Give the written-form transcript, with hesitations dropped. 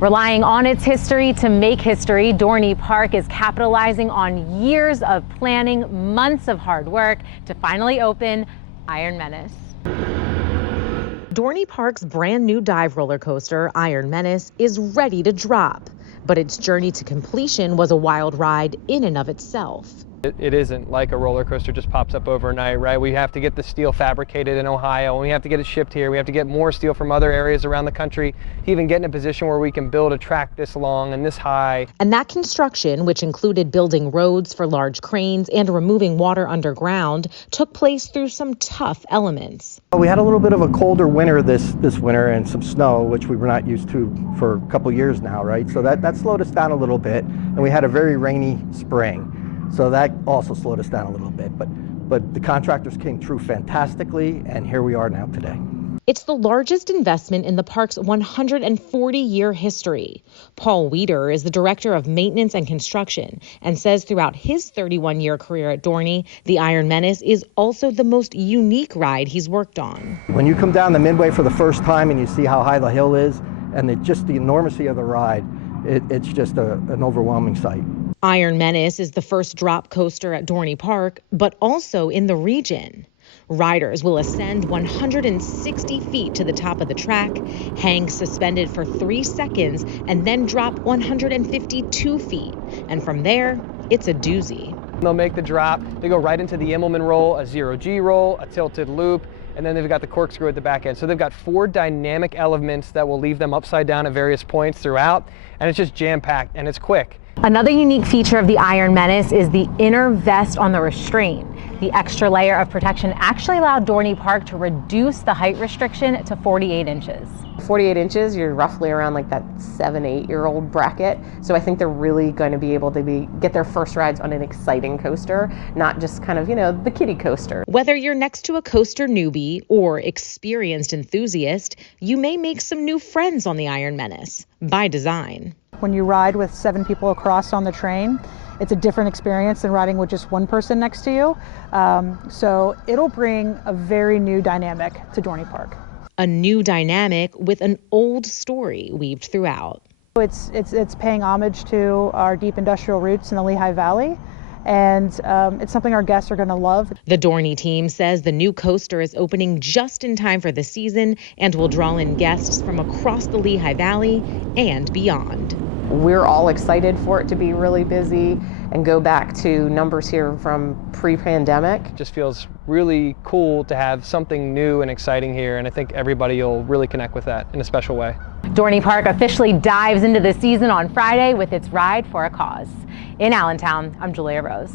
Relying on its history to make history, Dorney Park is capitalizing on years of planning, months of hard work to finally open Iron Menace. Dorney Park's brand new dive roller coaster, Iron Menace, is ready to drop. But its journey to completion was a wild ride in and of itself. It isn't like a roller coaster just pops up overnight, right? We have to get the steel fabricated in Ohio, and we have to get it shipped here. We have to get more steel from other areas around the country to even get in a position where we can build a track this long and this high. And that construction, which included building roads for large cranes and removing water underground, took place through some tough elements. We had a little bit of a colder winter this winter and some snow, which we were not used to for a couple years now, right? So that slowed us down a little bit, and we had a very rainy spring. So that also slowed us down a little bit, but the contractors came through fantastically, and here we are now today. It's the largest investment in the park's 140-year history. Paul Weeder is the director of maintenance and construction and says throughout his 31-year career at Dorney, the Iron Menace is also the most unique ride he's worked on. When you come down the Midway for the first time and you see how high the hill is and just the enormity of the ride, it's just an overwhelming sight. Iron Menace is the first drop coaster at Dorney Park, but also in the region. Riders will ascend 160 feet to the top of the track, hang suspended for 3 seconds, and then drop 152 feet. And from there, it's a doozy. They'll make the drop, they go right into the Immelman roll, a 0G roll, a tilted loop, and then they've got the corkscrew at the back end. So they've got 4 dynamic elements that will leave them upside down at various points throughout, and it's just jam-packed and it's quick. Another unique feature of the Iron Menace is the inner vest on the restraint. The extra layer of protection actually allowed Dorney Park to reduce the height restriction to 48 inches. 48 inches, you're roughly around like that 7-8-year-old bracket. So I think they're really going to be able to get their first rides on an exciting coaster, not just kind of, the kiddie coaster. Whether you're next to a coaster newbie or experienced enthusiast, you may make some new friends on the Iron Menace by design. When you ride with 7 people across on the train, it's a different experience than riding with just one person next to you. So it'll bring a very new dynamic to Dorney Park. A new dynamic with an old story weaved throughout. It's paying homage to our deep industrial roots in the Lehigh Valley, and it's something our guests are going to love. The Dorney team says the new coaster is opening just in time for the season and will draw in guests from across the Lehigh Valley and beyond. We're all excited for it to be really busy and go back to numbers here from pre-pandemic. It just feels really cool to have something new and exciting here, and I think everybody will really connect with that in a special way. Dorney Park officially dives into the season on Friday with its Ride for a Cause. In Allentown, I'm Julia Rose.